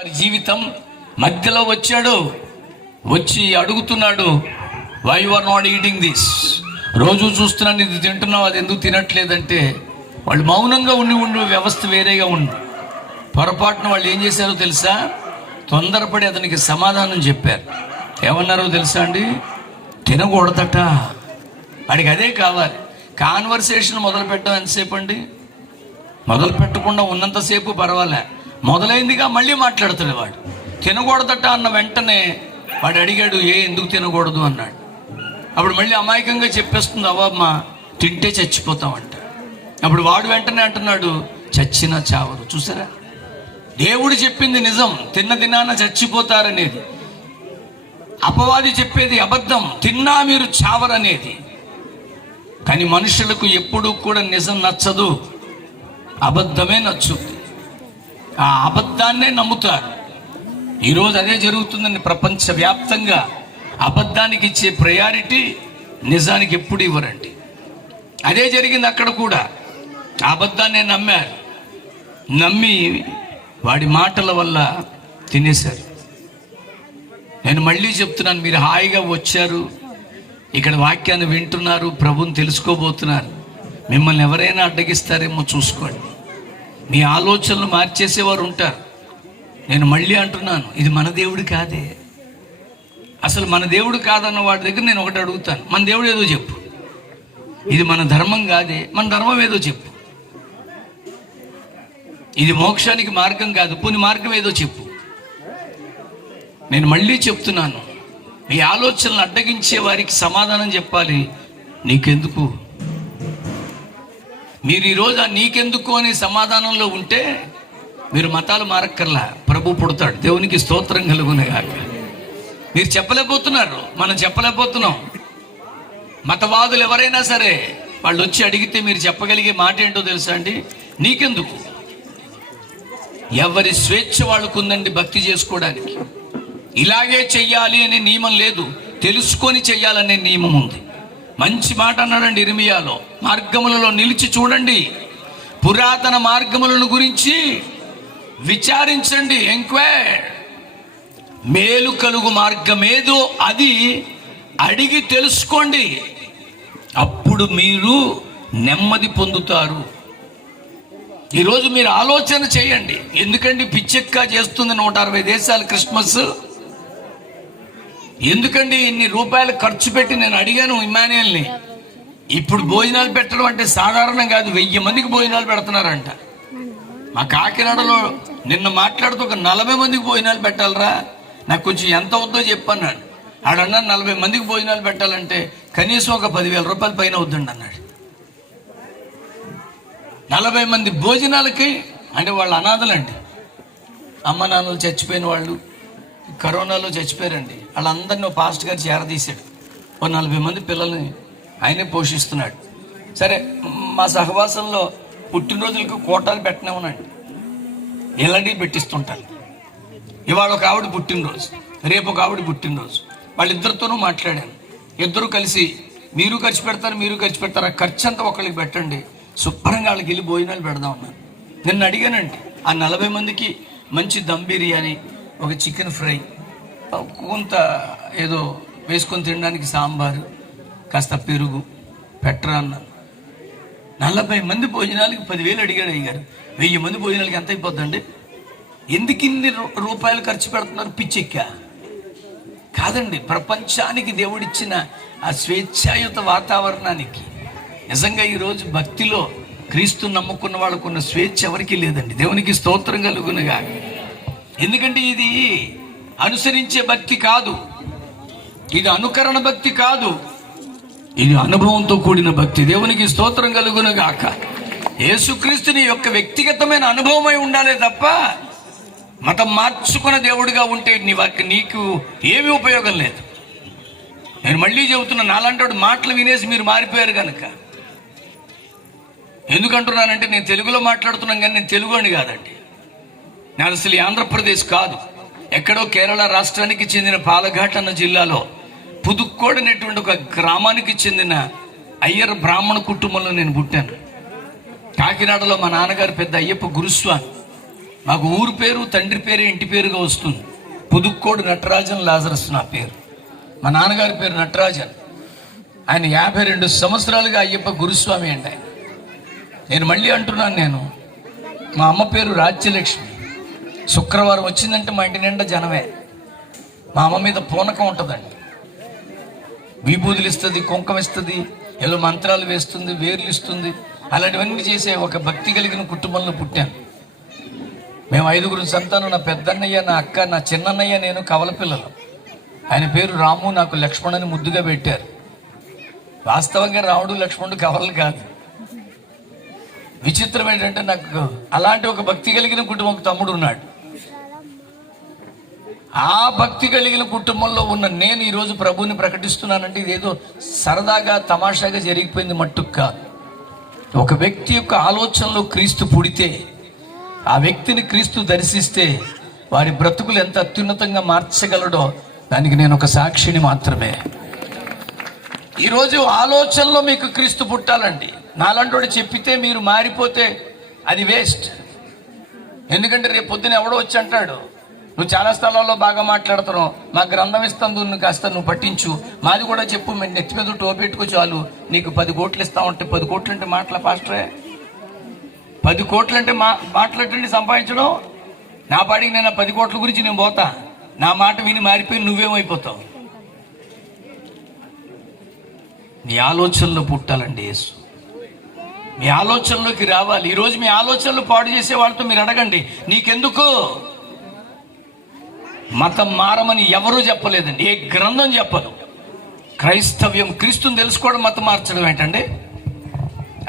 జీవితం మధ్యలో వచ్చి అడుగుతున్నాడు, why you are not eating this? రోజు చూస్తున్నాను ఇది తింటున్నావు, అది ఎందుకు తినట్లేదంటే వాళ్ళు మౌనంగా ఉండి వ్యవస్థ వేరేగా ఉండు. పొరపాటున వాళ్ళు ఏం చేశారో తెలుసా? తొందరపడి అతనికి సమాధానం చెప్పారు. ఏమన్నారో తెలుసా అండి? తినకూడదట, వాడికి అదే కావాలి. కాన్వర్సేషన్ మొదలు పెట్టడం ఎంతసేపు అండి? మొదలు పెట్టకుండా ఉన్నంతసేపు పర్వాలే, మొదలైందిగా మళ్ళీ మాట్లాడుతాడు వాడు. తినకూడదట అన్న వెంటనే వాడు అడిగాడు, ఎందుకు తినకూడదు అన్నాడు. అప్పుడు మళ్ళీ అమాయకంగా చెప్పేస్తుంది, అవ్వమ్మ తింటే చచ్చిపోతామంట. అప్పుడు వాడు వెంటనే అంటున్నాడు, చచ్చినా చావరు. చూసారా, దేవుడు చెప్పింది నిజం, తిన్న దినాన చచ్చిపోతారనేది. అపవాది చెప్పేది అబద్ధం, తిన్నా మీరు చావరనేది. కానీ మనుషులకు ఎప్పుడూ కూడా నిజం నచ్చదు, అబద్ధమే నచ్చుద్ది. ఆ అబద్ధాన్నే నమ్ముతారు. ఈరోజు అదే జరుగుతుందండి ప్రపంచవ్యాప్తంగా. అబద్ధానికి ఇచ్చే ప్రయారిటీ నిజానికి ఎప్పుడు ఇవ్వరండి. అదే జరిగింది అక్కడ కూడా. అబద్ధాన్నే నమ్మారు, నమ్మి వాడి మాటల వల్ల తినేశారు. నేను మళ్ళీ చెప్తున్నాను, మీరు హాయిగా వచ్చారు, ఇక్కడ వాక్యాన్ని వింటున్నారు, ప్రభుని తెలుసుకోబోతున్నారు. మిమ్మల్ని ఎవరైనా అడ్డగిస్తారేమో చూసుకోండి. మీ ఆలోచనలు మార్చేసేవారు ఉంటారు. నేను మళ్ళీ అంటున్నాను, ఇది మన దేవుడు కాదే. అసలు మన దేవుడు కాదన్న వాడి దగ్గర నేను ఒకటి అడుగుతాను, మన దేవుడు ఏదో చెప్పు. ఇది మన ధర్మం కాదే, మన ధర్మం ఏదో చెప్పు. ఇది మోక్షానికి మార్గం కాదు, పోని మార్గం ఏదో చెప్పు. నేను మళ్ళీ చెప్తున్నాను, మీ ఆలోచనలు అడ్డగించే వారికి సమాధానం చెప్పాలి. నీకెందుకు? మీరు ఈరోజు ఆ నీకెందుకు అనే సమాధానంలో ఉంటే మీరు మతాలు మారక్కర్లా, ప్రభు పుడతాడు. దేవునికి స్తోత్రం కలుగునగాక. మీరు చెప్పలేకపోతున్నారు, మనం చెప్పలేకపోతున్నాం. మతవాదులు ఎవరైనా సరే వాళ్ళు వచ్చి అడిగితే మీరు చెప్పగలిగే మాట ఏంటో తెలుసా అండి? నీకెందుకు. ఎవరి స్వేచ్ఛ వాళ్ళకుందండి భక్తి చేసుకోవడానికి. ఇలాగే చెయ్యాలి అనే నియమం లేదు, తెలుసుకొని చెయ్యాలనే నియమం ఉంది. మంచి మాట అన్నాడండి ఇర్మియాలో, మార్గములలో నిలిచి చూడండి, పురాతన మార్గములను గురించి విచారించండి, ఎంక్వైర్. మేలు కలుగు మార్గమేదో అది అడిగి తెలుసుకోండి, అప్పుడు మీరు నెమ్మది పొందుతారు. ఈరోజు మీరు ఆలోచన చేయండి. ఎందుకండి పిచ్చెక్కా చేస్తుంది 160 దేశాలు క్రిస్మస్? ఎందుకండి ఇన్ని రూపాయలు ఖర్చు పెట్టి? నేను అడిగాను ఇమ్మాన్యుయల్ని, ఇప్పుడు భోజనాలు పెట్టడం అంటే సాధారణం కాదు, 1000 మందికి భోజనాలు పెడుతున్నారంట. మా కాకినాడలో నిన్న మాట్లాడుతూ ఒక 40 మందికి భోజనాలు పెట్టాలరా, నాకు కొంచెం ఎంత అవుద్దో చెప్పన్నాడు. ఆడన్నా 40 మందికి భోజనాలు పెట్టాలంటే కనీసం ఒక 10,000 రూపాయల పైన అవుద్దండి అన్నాడు. 40 మంది భోజనాలకి అంటే వాళ్ళు అనాథలండి, అమ్మ నాన్నలు చచ్చిపోయిన వాళ్ళు, కరోనాలో చచ్చిపోయారండి. వాళ్ళందరినీ పాస్ట్ గారు చేరదీశాడు. 40 మంది పిల్లల్ని ఆయనే పోషిస్తున్నాడు. సరే, మా సహవాసంలో పుట్టినరోజులకు కోటాలు పెట్టినామనండి, ఇలాంటివి పెట్టిస్తుంటారు. ఇవాళ ఒక ఆవిడ పుట్టినరోజు, రేపు ఒక ఆవిడ పుట్టినరోజు. వాళ్ళిద్దరితోనూ మాట్లాడాను. ఇద్దరు కలిసి మీరు ఖర్చు పెడతారు, ఆ ఖర్చు అంతా ఒకళ్ళకి పెట్టండి, శుభ్రంగా వాళ్ళకి వెళ్ళి భోజనాలు పెడదాం అన్నారు. నిన్ను అడిగానండి, ఆ 40 మందికి మంచి దమ్ బిర్యానీ, ఒక చికెన్ ఫ్రై, కొంత ఏదో వేసుకొని తినడానికి సాంబారు, కాస్త పెరుగు పెట్టరా అన్నాను. 40 మంది భోజనాలకి 10,000 అడిగాడు అయ్యారు. 1000 మంది భోజనాలకి ఎంత అయిపోద్దండి? ఎందుకు ఇన్ని రూపాయలు ఖర్చు పెడుతున్నారు? పిచ్చెక్కా కాదండి. ప్రపంచానికి దేవుడిచ్చిన ఆ స్వేచ్ఛాయుత వాతావరణానికి నిజంగా ఈరోజు భక్తిలో క్రీస్తు నమ్ముకున్న వాళ్ళకున్న స్వేచ్ఛ ఎవరికి లేదండి. దేవునికి స్తోత్రం కలుగునుగా. ఎందుకంటే ఇది అనుసరించే భక్తి కాదు, ఇది అనుకరణ భక్తి కాదు, ఇది అనుభవంతో కూడిన భక్తి. దేవునికి స్తోత్రం కలుగునుగాక. యేసుక్రీస్తుని యొక్క వ్యక్తిగతమైన అనుభవమై ఉండాలే తప్ప మతం మార్చుకున్న దేవుడిగా ఉంటే నీకు ఏమీ ఉపయోగం లేదు. నేను మళ్ళీ చెబుతున్నా, నాలాంటి మాటలు వినేసి మీరు మారిపోయారు కనుక. ఎందుకంటున్నానంటే నేను తెలుగులో మాట్లాడుతున్నాను, కానీ నేను తెలుగు అని కాదండి. నేను అసలు ఆంధ్రప్రదేశ్ కాదు, ఎక్కడో కేరళ రాష్ట్రానికి చెందిన పాలఘాట్ అన్న జిల్లాలో పుదుక్కోడ్ అనేటువంటి ఒక గ్రామానికి చెందిన అయ్యర్ బ్రాహ్మణ కుటుంబంలో నేను పుట్టాను. కాకినాడలో మా నాన్నగారు పెద్ద అయ్యప్ప గురుస్వామి. మాకు ఊరు పేరు, తండ్రి పేరు, ఇంటి పేరుగా వస్తుంది. పుదుక్కోడు నటరాజన్ లాజరస్ నా పేరు. మా నాన్నగారి పేరు నటరాజన్. ఆయన 52 సంవత్సరాలుగా అయ్యప్ప గురుస్వామి అండి ఆయన. నేను మళ్ళీ అంటున్నాను, మా అమ్మ పేరు రాజ్యలక్ష్మి. శుక్రవారం వచ్చిందంటే మా ఇంటి నిండా జనమే. మా అమ్మ మీద పూనకం ఉంటుందండి. విభూతులు ఇస్తుంది, కుంకం ఇస్తుంది, ఏదో మంత్రాలు వేస్తుంది, వేర్లు ఇస్తుంది. అలాంటివన్నీ చేసే ఒక భక్తి కలిగిన కుటుంబంలో పుట్టాను. మేము 5 సంతానం. నా పెద్దన్నయ్య, నా అక్క, నా చిన్నన్నయ్య, నేను కవల పిల్లలు. ఆయన పేరు రాము, నాకు లక్ష్మణ్ అని ముద్దుగా పెట్టారు. వాస్తవంగా రాముడు లక్ష్మణుడు కవలలు కాదు. విచిత్రం ఏంటంటే నాకు అలాంటి ఒక భక్తి కలిగిన కుటుంబం తమ్ముడు ఉన్నాడు. ఆ భక్తి కలిగిన కుటుంబంలో ఉన్న నేను ఈరోజు ప్రభువుని ప్రకటిస్తున్నానంటే ఇదేదో సరదాగా తమాషాగా జరిగిపోయింది మట్టుకు కాదు. ఒక వ్యక్తి యొక్క ఆలోచనలో క్రీస్తు పుడితే, ఆ వ్యక్తిని క్రీస్తు దర్శిస్తే వారి బ్రతుకులు ఎంత అత్యున్నతంగా మార్చగలడో దానికి నేను ఒక సాక్షిని మాత్రమే. ఈరోజు ఆలోచనలో మీకు క్రీస్తు పుట్టాలండి. నాలంటోడు చెప్పితే మీరు మారిపోతే అది వేస్ట్. ఎందుకంటే రేపు పొద్దున ఎవడో వచ్చి అంటాడు, నువ్వు చాలా స్థలాల్లో బాగా మాట్లాడుతున్నావు, మా గ్రంథం ఇస్తాను, నువ్వు కాస్త నువ్వు పట్టించు, మాది కూడా చెప్పు, మేము నెత్తి మీద టోపీ పెట్టుకో చాలు, నీకు 10 కోట్లు ఇస్తామంటే 10 కోట్లు అంటే మాటల పాస్టరే. 10 కోట్లు అంటే మాట్లాడండి సంపాదించడం. నా పాడికి నేను 10 కోట్ల గురించి నేను పోతా, నా మాట విని మారిపోయి నువ్వేమైపోతావు. మీ ఆలోచనలో పుట్టాలండి యేసు. మీ ఆలోచనలోకి రావాలి. ఈరోజు మీ ఆలోచనలు పాడు చేసే వాళ్ళతో మీరు అడగండి, నీకెందుకు? మతం మారమని ఎవరూ చెప్పలేదండి, ఏ గ్రంథం చెప్పదు. క్రైస్తవ్యం, క్రీస్తుని తెలుసుకోవడం మతం మార్చడం ఏంటండి?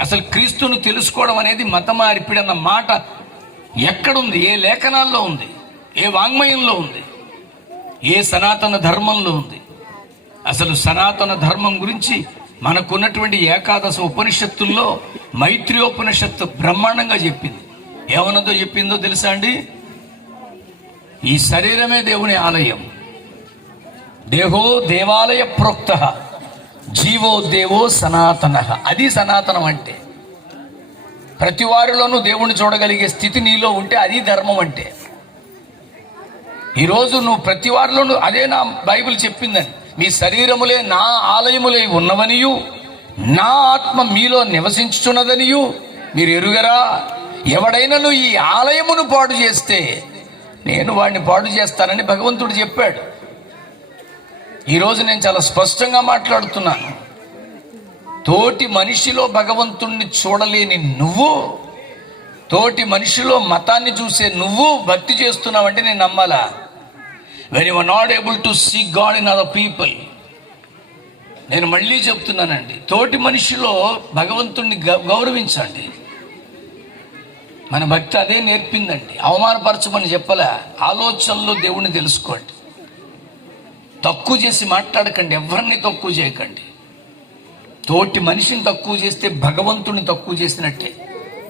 అసలు క్రీస్తును తెలుసుకోవడం అనేది మత మార్పిడి అన్న మాట ఎక్కడుంది? ఏ లేఖనాల్లో ఉంది? ఏ వాంగ్మయంలో ఉంది? ఏ సనాతన ధర్మంలో ఉంది? అసలు సనాతన ధర్మం గురించి మనకున్నటువంటి ఏకాదశ ఉపనిషత్తుల్లో మైత్రియోపనిషత్తు బ్రహ్మాండంగా చెప్పింది. ఏమన్నదో చెప్పిందో తెలుసా అండి? ఈ శరీరమే దేవుని ఆలయం. దేహో దేవాలయ ప్రోక్త, జీవో దేవో సనాతన. అది సనాతనం అంటే. ప్రతి వారిలోనూ దేవుణ్ణి చూడగలిగే స్థితి నీలో ఉంటే అది ధర్మం అంటే. ఈరోజు నువ్వు ప్రతి వారిలోనూ, అదే నా బైబిల్ చెప్పిందని, మీ శరీరములే నా ఆలయములై ఉన్నవనియు, నా ఆత్మ మీలో నివసించుచున్నదనియు మీరు ఎరుగరా? ఎవడైనను ఈ ఆలయమును పాడు చేస్తే నేను వాడిని పాడు చేస్తానని భగవంతుడు చెప్పాడు. ఈరోజు నేను చాలా స్పష్టంగా మాట్లాడుతున్నాను. తోటి మనిషిలో భగవంతుణ్ణి చూడలేని నువ్వు, తోటి మనిషిలో మతాన్ని చూసే నువ్వు భక్తి చేస్తున్నావంటే నేను నమ్మాలా? when you are not able to see God in other people. నేను మళ్ళీ చెప్తున్నానండి, తోటి మనిషిలో భగవంతుణ్ణి గౌరవించండి. మన భక్తి అదే నేర్పిందండి. అవమానపరచమని చెప్పలే. ఆలోచనలో దేవుణ్ణి తెలుసుకోండి. తక్కువ చేసి మాట్లాడకండి, ఎవరిని తక్కువ చేయకండి. తోటి మనిషిని తక్కువ చేస్తే భగవంతుని తక్కువ చేసినట్టే.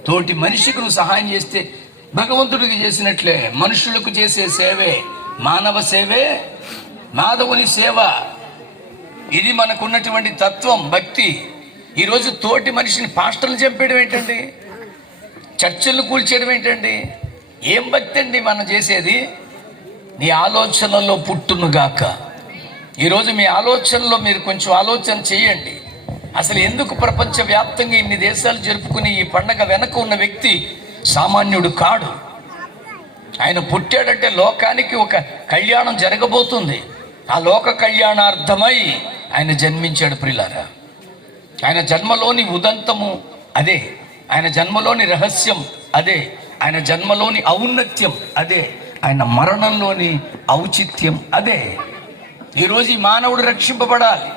తోటి మనిషికి నువ్వు సహాయం చేస్తే భగవంతుడికి చేసినట్లే. మనుషులకు చేసే సేవే మానవ సేవే, మాధవుని సేవ. ఇది మనకున్నటువంటి తత్వం, భక్తి. ఈరోజు తోటి మనిషిని పాస్టర్లు చంపేయడం ఏంటండి? చర్చలు కూల్చేయడం ఏంటండి? ఏం భక్తి అండి మనం చేసేది? నీ ఆలోచనలో పుట్టునుగాక. ఈరోజు మీ ఆలోచనలో మీరు కొంచెం ఆలోచన చేయండి. అసలు ఎందుకు ప్రపంచవ్యాప్తంగా ఇన్ని దేశాలు జరుపుకుని ఈ పండగ వెనక ఉన్న వ్యక్తి సామాన్యుడు కాడు. ఆయన పుట్టాడంటే లోకానికి ఒక కళ్యాణం జరగబోతుంది. ఆ లోక కళ్యాణార్థమై ఆయన జన్మించాడు ప్రియులారా. ఆయన జన్మలోని ఉదంతము అదే, ఆయన జన్మలోని రహస్యం అదే, ఆయన జన్మలోని ఔన్నత్యం అదే, ఆయన మరణంలోని ఔచిత్యం అదే. ఈరోజు ఈ మానవుడు రక్షింపబడాలి.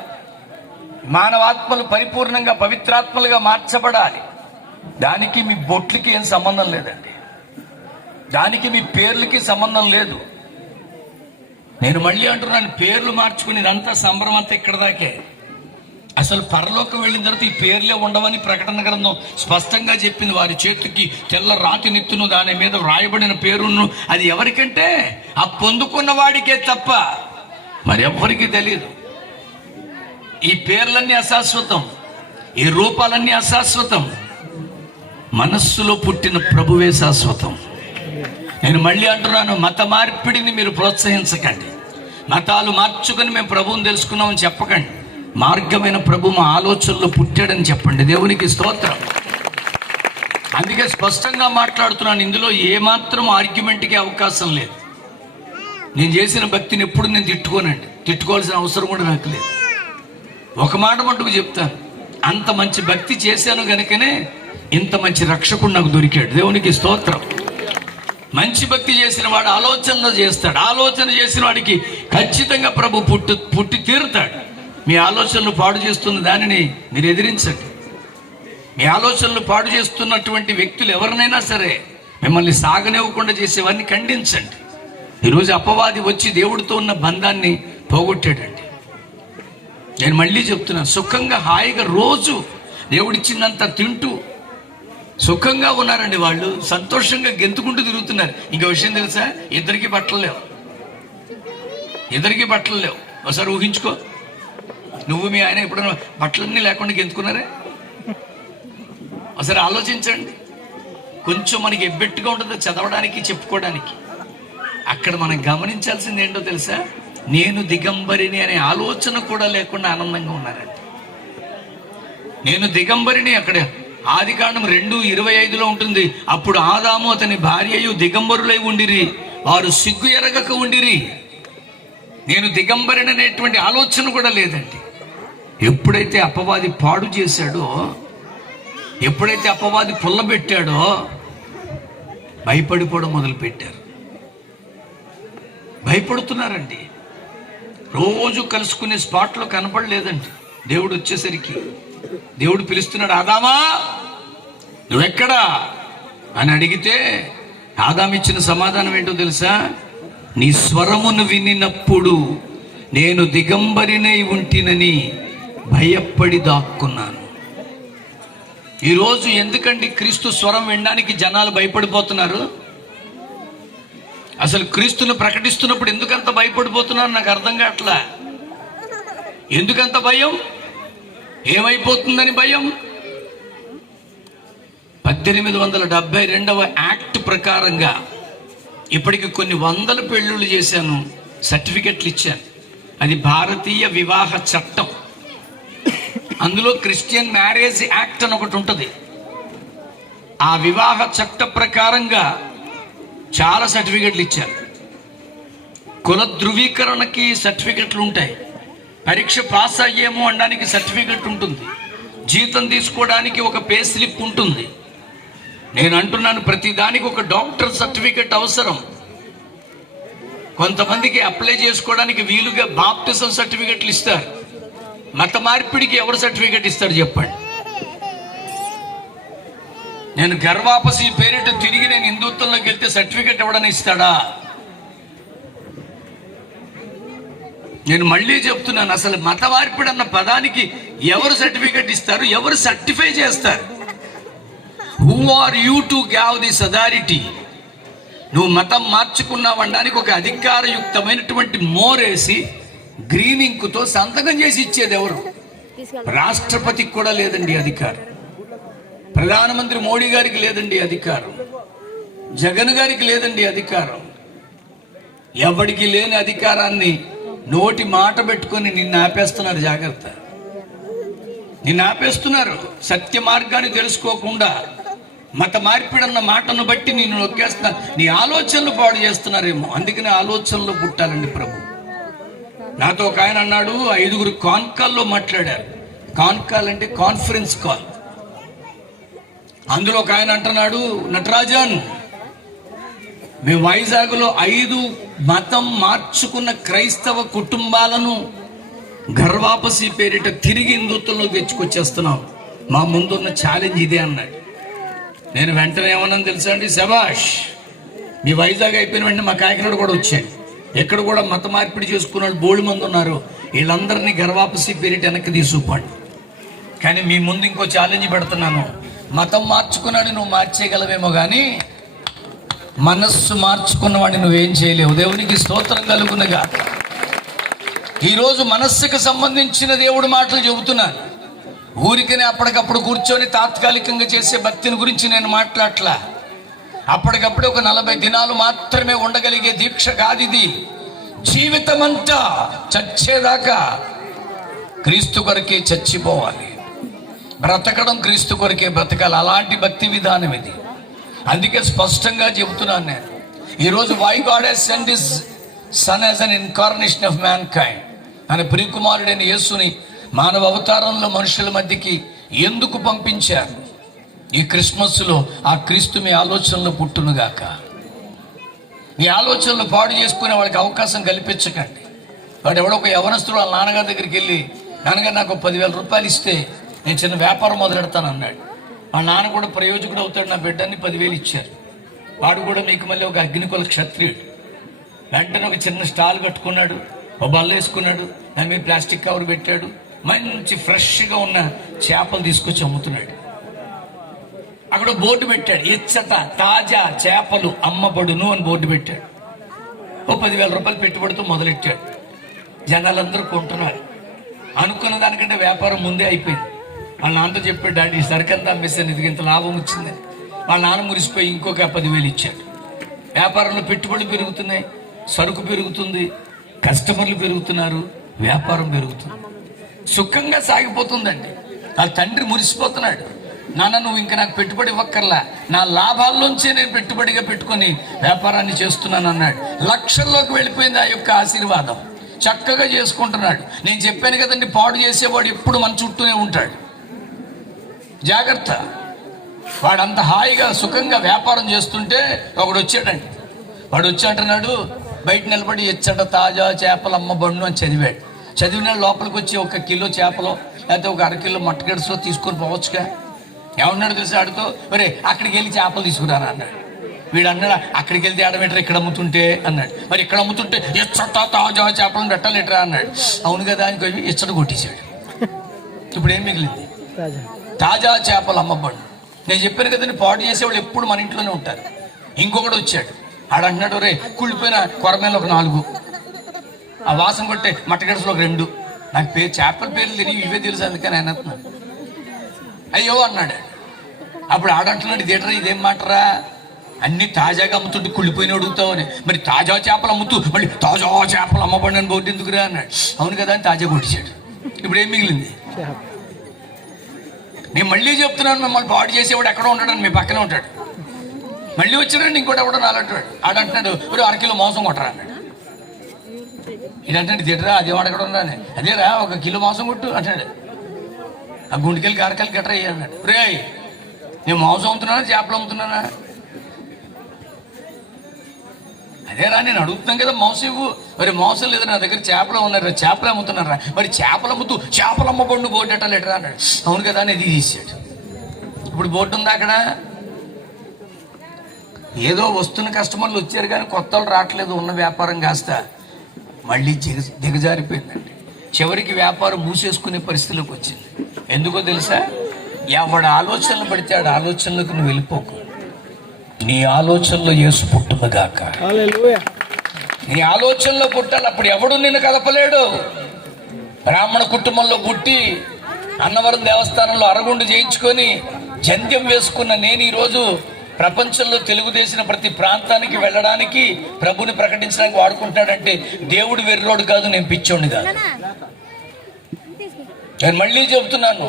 మానవాత్మలు పరిపూర్ణంగా పవిత్రాత్మలుగా మార్చబడాలి. దానికి మీ బొట్లకి ఏం సంబంధం లేదండి. దానికి మీ పేర్లకి సంబంధం లేదు. నేను మళ్ళీ అంటున్నాను, పేర్లు మార్చుకుని ఇదంతా సంబరం అంతా ఇక్కడ దాకే. అసలు పరలోకం వెళ్ళిన తర్వాత ఈ పేర్లే ఉండవని ప్రకటన గ్రంథం స్పష్టంగా చెప్పింది. వారి చేతికి తెల్ల రాతి నెత్తును, దాని మీద వ్రాయబడిన పేరును. అది ఎవరికంటే ఆ పొందుకున్న వాడికే తప్ప మరెవ్వరికి తెలియదు. ఈ పేర్లన్నీ అశాశ్వతం, ఈ రూపాలన్నీ అశాశ్వతం. మనస్సులో పుట్టిన ప్రభువే శాశ్వతం. నేను మళ్ళీ అంటున్నాను, మత మార్పిడిని మీరు ప్రోత్సహించకండి. మతాలు మార్చుకొని మేము ప్రభువుని తెలుసుకున్నామని చెప్పకండి. మార్గమైన ప్రభు మా ఆలోచనలో పుట్టాడని చెప్పండి. దేవునికి స్తోత్రం. అందుకే స్పష్టంగా మాట్లాడుతున్నాను, ఇందులో ఏమాత్రం ఆర్గ్యుమెంట్కి అవకాశం లేదు. నేను చేసిన భక్తిని ఎప్పుడు నేను తిట్టుకోనండి, తిట్టుకోవాల్సిన అవసరం కూడా నాకు లేదు. ఒక మాట మటుకు చెప్తాను, అంత మంచి భక్తి చేశాను కనుకనే ఇంత మంచి రక్షకుడు నాకు దొరికాడు. దేవునికి స్తోత్రం. మంచి భక్తి చేసిన వాడు ఆలోచనలో చేస్తాడు. ఆలోచన చేసిన వాడికి ఖచ్చితంగా ప్రభు పుట్టి తీరుతాడు. మీ ఆలోచనలు పాడు చేస్తున్న దానిని మీరు ఎదిరించండి. మీ ఆలోచనలు పాడు చేస్తున్నటువంటి వ్యక్తులు ఎవరినైనా సరే మిమ్మల్ని సాగనివ్వకుండా చేసేవారిని ఖండించండి. ఈరోజు అపవాది వచ్చి దేవుడితో ఉన్న బంధాన్ని పోగొట్టాడండి. నేను మళ్ళీ చెప్తున్నాను, సుఖంగా హాయిగా రోజు దేవుడిచ్చిందంతా తింటూ సుఖంగా ఉన్నారండి. వాళ్ళు సంతోషంగా గెంతుకుంటూ తిరుగుతున్నారు. ఇంకో విషయం తెలుసా, ఇద్దరికి బట్టలు లేవు. ఒకసారి ఊహించుకో, నువ్వు మీ ఆయన ఎప్పుడైనా బట్టలన్నీ లేకుండా గెంతుకున్నారే? ఒకసారి ఆలోచించండి. కొంచెం మనకి ఎబ్బెట్టుగా ఉంటుంది చదవడానికి, చెప్పుకోవడానికి. అక్కడ మనం గమనించాల్సింది ఏంటో తెలుసా, నేను దిగంబరిని అనే ఆలోచన కూడా లేకుండా ఆనందంగా ఉన్నారండి. నేను దిగంబరిని అక్కడ ఆదికాండం 2:25 ఉంటుంది. అప్పుడు ఆదాము అతని భార్యయు దిగంబరులై ఉండిరి, వారు సిగ్గు ఎరగక ఉండిరి. నేను దిగంబరిని అనేటువంటి ఆలోచన కూడా లేదండి. ఎప్పుడైతే అపవాది పాడు చేశాడో, ఎప్పుడైతే అపవాది పుల్లబెట్టాడో భయపడిపోవడం మొదలుపెట్టారు. భయపడుతున్నారండి. రోజు కలుసుకునే స్పాట్లో కనపడలేదండి. దేవుడు వచ్చేసరికి దేవుడు పిలుస్తున్నాడు, ఆదామా నువ్వెక్కడా అని అడిగితే ఆదాము ఇచ్చిన సమాధానం ఏంటో తెలుసా, నీ స్వరమును వినినప్పుడు నేను దిగంబరినై ఉంటినని భయపడి దాక్కున్నాను. ఈరోజు ఎందుకండి క్రీస్తు స్వరం వినడానికి జనాలు భయపడిపోతున్నారు? అసలు క్రీస్తును ప్రకటిస్తున్నప్పుడు ఎందుకంత భయపడిపోతున్నారు నాకు అర్థం కావట్లా. ఎందుకంత భయం? ఏమైపోతుందని భయం? 1872వ యాక్ట్ ప్రకారంగా ఇప్పటికి కొన్ని వందల పెళ్ళిళ్ళు చేశాను, సర్టిఫికెట్లు ఇచ్చాను. అది భారతీయ వివాహ చట్టం. అందులో క్రిస్టియన్ మ్యారేజ్ యాక్ట్ అని ఒకటి ఉంటుంది. ఆ వివాహ చట్ట ప్రకారంగా చాలా సర్టిఫికెట్లు ఇచ్చారు. కుల ధృవీకరణకి సర్టిఫికెట్లు ఉంటాయి. పరీక్ష పాస్ అయ్యేమో అనడానికి సర్టిఫికెట్ ఉంటుంది. జీతం తీసుకోవడానికి ఒక పే స్లిప్ ఉంటుంది. నేను అంటున్నాను, ప్రతి దానికి ఒక డాక్టర్ సర్టిఫికెట్ అవసరం. కొంతమందికి అప్లై చేసుకోవడానికి వీలుగా బాప్టిజం సర్టిఫికెట్లు ఇస్తారు. మత మార్పిడికి ఎవరు సర్టిఫికెట్ ఇస్తారు చెప్పండి? నేను గర్వాపసి పేరిట తిరిగి నేను హిందుత్వంలోకి వెళ్తే సర్టిఫికెట్ ఎవడని ఇస్తాడా? నేను మళ్ళీ చెప్తున్నాను, అసలు మత మార్పిడి అన్న పదానికి ఎవరు సర్టిఫికెట్ ఇస్తారు? ఎవరు సర్టిఫై చేస్తారు? Who are you to gave this authority? నువ్వు మతం మార్చుకున్నావనడానికి ఒక అధికారయుక్తమైనటువంటి మోరేసి గ్రీన్ ఇంకుతో సంతకం చేసి ఇచ్చేది ఎవరు? రాష్ట్రపతికి కూడా లేదండి అధికారం. ప్రధానమంత్రి మోడీ గారికి లేదండి అధికారం. జగన్ గారికి లేదండి అధికారం. ఎవరికి లేని అధికారాన్ని నోటి మాట పెట్టుకొని నిన్ను ఆపేస్తున్నారు. జాగ్రత్త, నిన్ను ఆపేస్తున్నారు. సత్య మార్గాన్ని తెలుసుకోకుండా మత మార్పిడి అన్న మాటను బట్టి నిన్ను నొక్కేస్తున్నారు. నీ ఆలోచనలు పాడు చేస్తున్నారేమో. అందుకని ఆలోచనలు పుట్టాలండి ప్రభు. నాతో ఒక ఆయన అన్నాడు, 5 కాన్కాల్లో మాట్లాడారు. కాన్కాల్ అంటే కాన్ఫరెన్స్ కాల్. అందులో ఒక ఆయన అంటున్నాడు, నటరాజన్, మేము వైజాగ్లో 5 మతం మార్చుకున్న క్రైస్తవ కుటుంబాలను గర్వాపసి పేరిట తిరిగి హిందుత్వంలో తెచ్చుకొచ్చేస్తున్నాం. మా ముందున్న ఛాలెంజ్ ఇదే అన్నాడు. నేను వెంటనే ఏమన్నాను తెలుసా అండి, శభాష్, మీ వైజాగ్ అయిపోయిన వెంటనే మా కాకినాడ కూడా వచ్చాను. ఎక్కడ కూడా మత మార్పిడి చేసుకున్నాడు బోల్డ్ మంది ఉన్నారు. వీళ్ళందరినీ గర్వాపసి పేరిట వెనక్కి తీసుకుపోండి. కానీ మీ ముందు ఇంకో ఛాలెంజ్ పెడుతున్నాను. మతం మార్చుకున్నాడు నువ్వు మార్చేయగలవేమో, కానీ మనస్సు మార్చుకున్నవాడిని నువ్వేం చేయలేవు. దేవునికి స్తోత్రం కలుగునగా. ఈరోజు మనస్సుకు సంబంధించిన దేవుడి మాటలు చెబుతున్నాను. ఊరికనే అప్పటికప్పుడు కూర్చొని తాత్కాలికంగా చేసే భక్తిని గురించి నేను మాట్లాడట్లా. అప్పటికప్పుడు ఒక 40 దినాలు మాత్రమే ఉండగలిగే దీక్ష కాదు ఇది. జీవితమంతా చచ్చేదాకా క్రీస్తు కొరకే చచ్చిపోవాలి, బ్రతకడం క్రీస్తు కొరకే బ్రతకాలి. అలాంటి భక్తి విధానం ఇది. అందుకే స్పష్టంగా చెబుతున్నాను నేను ఈరోజు, why God has sent his son as an incarnation of mankind. ఆయన ప్రియకుమారుడైన యేసుని మానవ అవతారంలో మనుషుల మధ్యకి ఎందుకు పంపించారు? ఈ క్రిస్మస్లో ఆ క్రీస్తు మీ ఆలోచనలో పుట్టునుగాక. మీ ఆలోచనలు పాడు చేసుకునే వాళ్ళకి అవకాశం కల్పించకండి. వాడు ఎవడో ఒక యవనస్తుడు వాళ్ళ నాన్నగారి దగ్గరికి వెళ్ళి, నాన్నగారు నాకు 10,000 రూపాయలు ఇస్తే నేను చిన్న వ్యాపారం మొదలెడతాను అన్నాడు. వాళ్ళ నాన్న కూడా ప్రయోజకుడు అవుతాడు, నా బిడ్డని 10,000 ఇచ్చారు. వాడు కూడా మీకు మళ్ళీ ఒక అగ్నికుల క్షత్రియుడు. వెంటనే ఒక చిన్న స్టాల్ కట్టుకున్నాడు, ఒక బల్ల వేసుకున్నాడు, దాని మీద ప్లాస్టిక్ కవర్ పెట్టాడు, మంచి ఫ్రెష్గా ఉన్న చేపలు తీసుకొచ్చి అమ్ముతున్నాడు. అక్కడ బోర్డు పెట్టాడు, ఇచ్చట తాజా చేపలు అమ్మబడును అని బోర్డు పెట్టాడు. ఓ 10,000 రూపాయలు పెట్టుబడితో మొదలెట్టాడు. జనాలందరూ కొంటున్నారు. అనుకున్న దానికంటే వ్యాపారం ముందే అయిపోయింది. వాళ్ళ నాన్నతో చెప్పాడు, డాడీ ఈ సరికంతా అమ్మేసాను, ఇది ఇంత లాభం వచ్చిందని. వాళ్ళ నాన్న మురిసిపోయి ఇంకొక 10,000 ఇచ్చాడు. వ్యాపారంలో పెట్టుబడులు పెరుగుతున్నాయి, సరుకు పెరుగుతుంది, కస్టమర్లు పెరుగుతున్నారు, వ్యాపారం పెరుగుతుంది, సుఖంగా సాగిపోతుందండి. వాళ్ళ తండ్రి మురిసిపోతున్నాడు, నాన్న నువ్వు ఇంకా నాకు పెట్టుబడి ఇవ్వక్కర్లా, నా లాభాల్లోంచే నేను పెట్టుబడిగా పెట్టుకొని వ్యాపారాన్ని చేస్తున్నాను అన్నాడు. లక్షల్లోకి వెళ్ళిపోయింది ఆ యొక్క ఆశీర్వాదం. చక్కగా చేసుకుంటున్నాడు. నేను చెప్పాను కదండి, పాడు చేసేవాడు ఎప్పుడు మన చుట్టూనే ఉంటాడు, జాగ్రత్త. వాడంత హాయిగా సుఖంగా వ్యాపారం చేస్తుంటే ఒకడు వచ్చాడండి. వాడు వచ్చి అంటున్నాడు, బయట నిలబడి ఎచ్చట తాజా చేపలు అమ్మబడును అని చదివాడు. చదివిన లోపలికి వచ్చి 1 కిలో చేపలో లేకపోతే ఒక 1/2 కిలో మట్టగడుసులో తీసుకొని పోవచ్చుగా. ఏమన్నాడు తెలిసి ఆడుతో, ఒరే అక్కడికి వెళ్ళి చేపలు తీసుకురాను అన్నాడు. వీడు అన్నాడు, అక్కడికి వెళ్తే ఆడబెట్టరు, ఇక్కడ అమ్ముతుంటే అన్నాడు. మరి ఇక్కడ అమ్ముతుంటే ఎచ్చట తాజా చేపలను పెట్టలేటరా అన్నాడు. అవును కదా అని చెప్పి ఎచ్చట కొట్టేశాడు. ఇప్పుడు ఏం మిగిలింది? తాజా చేపలు అమ్మబడు. నేను చెప్పాను కదండి, పాడు చేసేవాళ్ళు ఎప్పుడు మన ఇంట్లోనే ఉంటారు. ఇంకొకటి వచ్చాడు, ఆడంటున్నాడు, రే కుళ్ళిపోయిన కొరమేలు ఒక 4, ఆ వాసన కొట్టే మట్టగడుసులో ఒక 2. నాకు చేపల పేర్లు తెలియదు, ఇవే తెలుసు, అందుకని ఆయన అంటున్నాడు. అయ్యో అన్నాడు. అప్పుడు ఆడంటున్నాడు, ఇదేటరా ఇదేం మాటరా, అన్ని తాజాగా అమ్ముతుంటే కుళ్ళిపోయిన అడుగుతావు అని. మరి తాజా చేపలు అమ్ముతూ మళ్ళీ తాజా చేపలు అమ్మబడి అని బోర్డు ఎందుకురా అన్నాడు. అవును కదా అని తాజా కొట్టించాడు. ఇప్పుడు ఏం మిగిలింది? నేను మళ్ళీ చెప్తున్నాను, మిమ్మల్ని పాడు చేసేవాడు ఎక్కడో ఉంటాడని మీ పక్కనే ఉంటాడు. మళ్ళీ వచ్చాడండి ఇంకోటి ఎవడో నాలంటాడు. ఆడంటున్నాడు, ఒక 1 కిలో మాంసం కొట్టరా అన్నాడు. ఇదంటే తిట్టరా, అదేం అడగడం ఉందని. అదేరా 1 కిలో మాంసం కొట్టు అంటాడు. ఆ గుండెకెళ్ళి కారకాయలు గట్రా అన్నాడు. రే నేను మాంసం అమ్ముతున్నానా చేపలు అమ్ముతున్నానా? అదేరా నేను అడుగుతున్నాను కదా, మాంసం ఇవ్వు. మరి మాంసం లేదు నా దగ్గర, చేపలు ఉన్నారా, చేపలు అమ్ముతున్నారా. మరి చేపలు అమ్ముతూ చేపలు అమ్మబడి బోర్డు ఎట్టాలేటరా అన్నాడు. అవును కదా అని ఇది తీసాడు. ఇప్పుడు బోర్డు ఉందా అక్కడ? ఏదో వస్తున్న కస్టమర్లు వచ్చారు కానీ కొత్త వాళ్ళు రావట్లేదు. ఉన్న వ్యాపారం కాస్త మళ్ళీ దిగజారిపోయిందండి. చివరికి వ్యాపారం మూసేసుకునే పరిస్థితిలోకి వచ్చింది. ఎందుకో తెలుసా? ఎవడ ఆలోచనలు పడితే ఆడ ఆలోచనలకు నువ్వు వెళ్ళిపోకు. నీ ఆలోచనలో యేసు పుట్టునుగాక. నీ ఆలోచనలో పుట్టాలి, అప్పుడు ఎవడు నిన్ను కలపలేడు. బ్రాహ్మణ కుటుంబంలో పుట్టి అన్నవరం దేవస్థానంలో అరగుండు చేయించుకొని జంధ్యం వేసుకున్న నేను ఈరోజు ప్రపంచంలో తెలుగుదేశం ప్రతి ప్రాంతానికి వెళ్ళడానికి, ప్రభుని ప్రకటించడానికి వాడుకుంటాడంటే దేవుడు వెర్రోడు కాదు, నేను పిచ్చోడిని కాదు. నేను మళ్ళీ చెబుతున్నాను,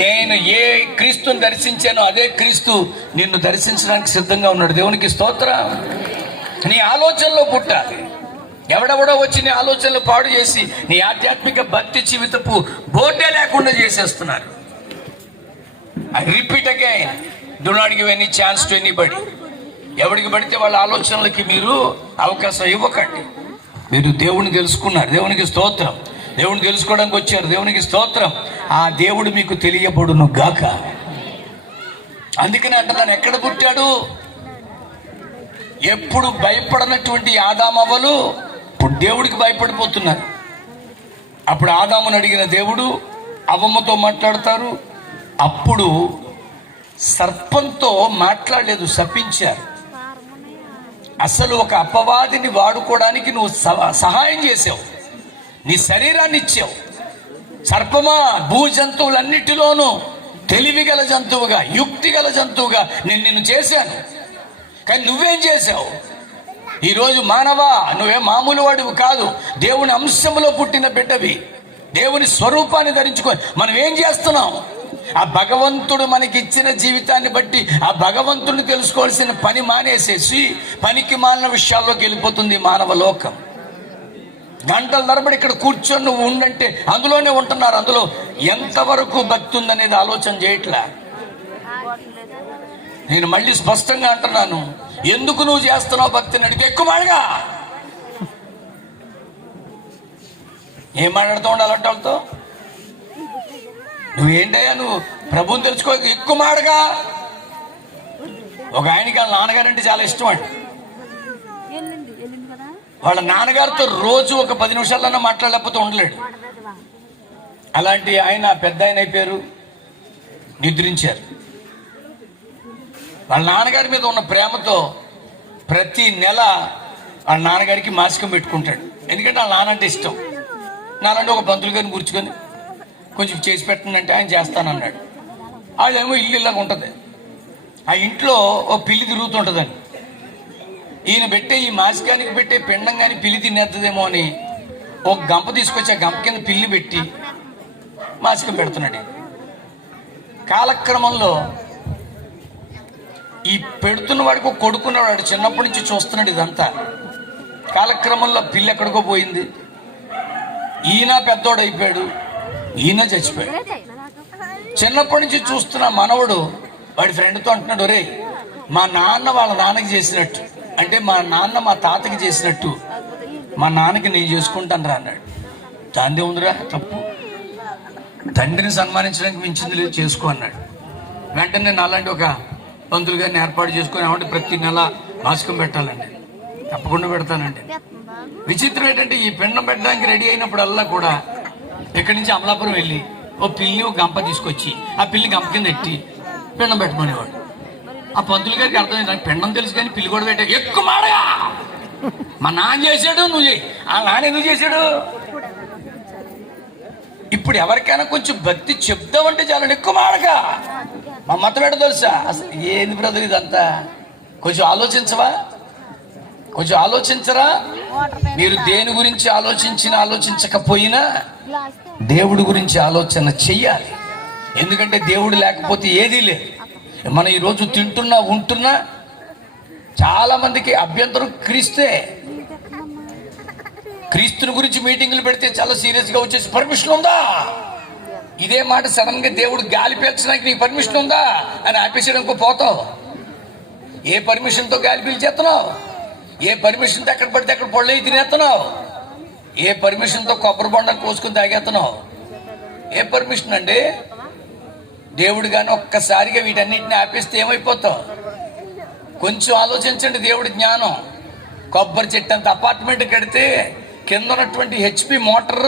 నేను ఏ క్రీస్తుని దర్శించానో అదే క్రీస్తు నిన్ను దర్శించడానికి సిద్ధంగా ఉన్నాడు. దేవునికి స్తోత్రం. నీ ఆలోచనలో పుట్టాలి. ఎవడెవడో వచ్చి నీ ఆలోచనలు పాడు చేసి నీ ఆధ్యాత్మిక భక్తి జీవితపు బోటే లేకుండా చేసేస్తున్నారు. I repeat again, do not give any chance to anybody. ఎవరికి పడితే వాళ్ళ ఆలోచనలకి మీరు అవకాశం ఇవ్వకండి. మీరు దేవుని తెలుసుకున్నారు, దేవునికి స్తోత్రం. దేవుని తెలుసుకోవడానికి వచ్చారు, దేవునికి స్తోత్రం. ఆ దేవుడు మీకు తెలియబడును గాక. అందుకని అంటున్నాను, ఎక్కడ పుట్టాడు? ఎప్పుడు భయపడనటువంటి ఆదామవ్వలు ఇప్పుడు దేవుడికి భయపడిపోతున్నారు. అప్పుడు ఆదామును అడిగిన దేవుడు అవ్వమ్మతో మాట్లాడతారు. అప్పుడు సర్పంతో మాట్లాడలేదు, శపించారు. అసలు ఒక అపవాదిని వాడుకోవడానికి నువ్వు సహాయం చేసావు, నీ శరీరాన్ని ఇచ్చావు. సర్పమా, భూ జంతువులన్నిటిలోనూ తెలివి గల జంతువుగా, యుక్తి గల జంతువుగా నేను నిన్ను చేశాను. కానీ నువ్వేం చేసావు? ఈరోజు మానవా, నువ్వే మామూలు వాడివి కాదు. దేవుని అంశంలో పుట్టిన బిడ్డవి. దేవుని స్వరూపాన్ని ధరించుకొని మనం ఏం చేస్తున్నాం? ఆ భగవంతుడు మనకిచ్చిన జీవితాన్ని బట్టి ఆ భగవంతుడిని తెలుసుకోవాల్సిన పని మానేసేసి పనికి మాలిన విషయాల్లోకి వెళ్ళిపోతుంది మానవ లోకం. గంటల తరబడి ఇక్కడ కూర్చొని నువ్వు ఉండంటే అందులోనే ఉంటున్నారు. అందులో ఎంతవరకు భక్తి ఉందనేది ఆలోచన చేయట్లా. నేను మళ్ళీ స్పష్టంగా అంటున్నాను, ఎందుకు నువ్వు చేస్తున్నావు భక్తిని అడిగి ఎక్కువ మాడగా. ఏం మాట్లాడుతూ ఉండాలి అలాంటి వాళ్ళతో? నువ్వేంటయ్యా, నువ్వు ప్రభుని తెలుసుకో, ఎక్కువ మాడగా. ఒక ఆయనకి వాళ్ళ నాన్నగారంటే చాలా ఇష్టం అండి. వాళ్ళ నాన్నగారితో రోజు ఒక 10 నిమిషాలన్నా మాట్లాడలేకపోతే ఉండలేడు. అలాంటి ఆయన పెద్ద ఆయన అయిపోయారు, నిద్రించారు. వాళ్ళ నాన్నగారి మీద ఉన్న ప్రేమతో ప్రతి నెల వాళ్ళ నాన్నగారికి మాసికం పెట్టుకుంటాడు. ఎందుకంటే వాళ్ళ నాన్న అంటే ఇష్టం. నాలంటే ఒక పంతులు గారిని కూర్చుకొని కొంచెం చేసి పెట్టండి ఆయన చేస్తానన్నాడు. వాళ్ళేమో ఇల్లు ఇలాగ ఉంటుంది. ఆ ఇంట్లో ఓ పిల్లి తిరుగుతుంటుందండి. ఈయన పెట్టే ఈ మాసికానికి పెట్టే పిండం కానీ పిల్లి తినేస్తుందేమో అని ఒక గంప తీసుకొచ్చి ఆ గంప కింద పిల్లి పెట్టి మాసికం పెడుతున్నాడు. కాలక్రమంలో ఈ పెడుతున్న వాడికి ఒక కొడుకున్నవాడు చిన్నప్పటి నుంచి చూస్తున్నాడు ఇదంతా. కాలక్రమంలో పిల్లి ఎక్కడికో పోయింది. ఈయన పెద్దోడు అయిపోయాడు, ఈయన చచ్చిపోయాడు. చిన్నప్పటి నుంచి చూస్తున్న మనవడు వాడి ఫ్రెండ్తో అంటున్నాడు, ఒరే మా నాన్న వాళ్ళ నాన్నకి చేసినట్టు, అంటే మా నాన్న మా తాతకి చేసినట్టు మా నాన్నకి నేను చేసుకుంటాను రా అన్నాడు. దాందే ఉందిరా తప్పు, తండ్రిని సన్మానించడానికి మించింది లేదు, చేసుకో అన్నాడు. వెంటనే నేను అలాంటి ఒక పంతులు గారిని ఏర్పాటు చేసుకొని ఏమంటే ప్రతి నెల మాసికం పెట్టాలండి. తప్పకుండా పెడతానండి. విచిత్రం ఏంటంటే ఈ పిండం పెట్టడానికి రెడీ అయినప్పుడల్లా కూడా ఇక్కడి నుంచి అమలాపురం వెళ్ళి ఓ పిల్లి ఒక గంప తీసుకొచ్చి ఆ పిల్లి గంప కింద ఎట్టి పిండం పెట్టుకునేవాడు. ఆ పంతులు గారికి అర్థమైంది, నాకు పిండం తెలుసు కానీ పిల్లి కూడా పెట్టా. ఎక్కువ మాడగా, మా నాన్న చేశాడు నువ్వు చేయి. ఆ నాన్న ఎందుకు చేశాడు? ఇప్పుడు ఎవరికైనా కొంచెం భక్తి చెప్దామంటే చాలా ఎక్కువ మాడగా. మా మతం ఏంటో తెలుసా? అసలు ఏంది బ్రదర్ ఇదంతా? కొంచెం ఆలోచించవా? కొంచెం ఆలోచించరా? మీరు దేని గురించి ఆలోచించకపోయినా దేవుడి గురించి ఆలోచన చెయ్యాలి. ఎందుకంటే దేవుడు లేకపోతే ఏదీ లేదు. మనం ఈరోజు తింటున్నా ఉంటున్నా చాలా మందికి అభ్యంతరం క్రీస్తే. క్రీస్తుని గురించి మీటింగ్లు పెడితే చాలా సీరియస్గా వచ్చేసి పర్మిషన్ ఉందా? ఇదే మాట సడన్ గా దేవుడు గాలి పీల్చడానికి నీకు పర్మిషన్ ఉందా అని ఆపేసేయడానికి పోతావు. ఏ పర్మిషన్తో గాలి పీల్చేస్తున్నావు? ఏ పర్మిషన్తో ఎక్కడ పడితే అక్కడ పొళ్ళయి తినేస్తున్నావు? ఏ పర్మిషన్తో కొబ్బరి బొండలు కోసుకుని తాగేస్తున్నావు? ఏ పర్మిషన్ అండి? దేవుడు కానీ ఒక్కసారిగా వీటన్నిటిని ఆపేస్తే ఏమైపోతావు? కొంచెం ఆలోచించండి. దేవుడి జ్ఞానం. కొబ్బరి చెట్టు అంత అపార్ట్మెంట్ కడితే కింద ఉన్నటువంటి హెచ్పి మోటార్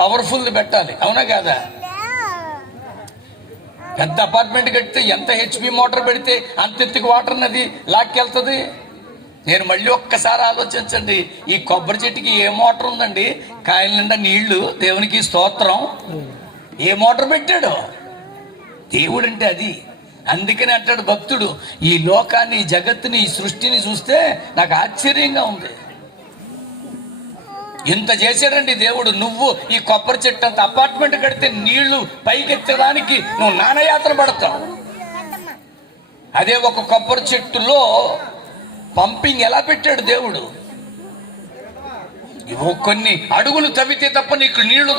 పవర్ఫుల్ పెట్టాలి, అవునా కాదా? పెద్ద అపార్ట్మెంట్ కడితే ఎంత హెచ్పి మోటార్ పెడితే అంత ఎత్తుకు వాటర్ నది లాక్కెళ్తుంది. నేను మళ్ళీ ఒక్కసారి ఆలోచించండి. ఈ కొబ్బరి చెట్టుకి ఏ మోటార్ ఉందండి? కాయల నిండా నీళ్లు, దేవునికి స్తోత్రం. ఏ మోటార్ పెట్టాడు? దేవుడు అంటే అది. అందుకని అంటాడు భక్తుడు, ఈ లోకాన్ని, ఈ జగత్తుని, ఈ సృష్టిని చూస్తే నాకు ఆశ్చర్యంగా ఉంది. ఇంత చేశాడండి దేవుడు. నువ్వు ఈ కొబ్బరి చెట్టు అంత అపార్ట్మెంట్ కడితే నీళ్లు పైకెత్తడానికి నువ్వు నానయాత్ర పడతావు. అదే ఒక కొబ్బరి చెట్టులో పంపింగ్ ఎలా పెట్టాడు దేవుడు? కొన్ని అడుగులు తవ్వితే తప్ప నీకు నీళ్లు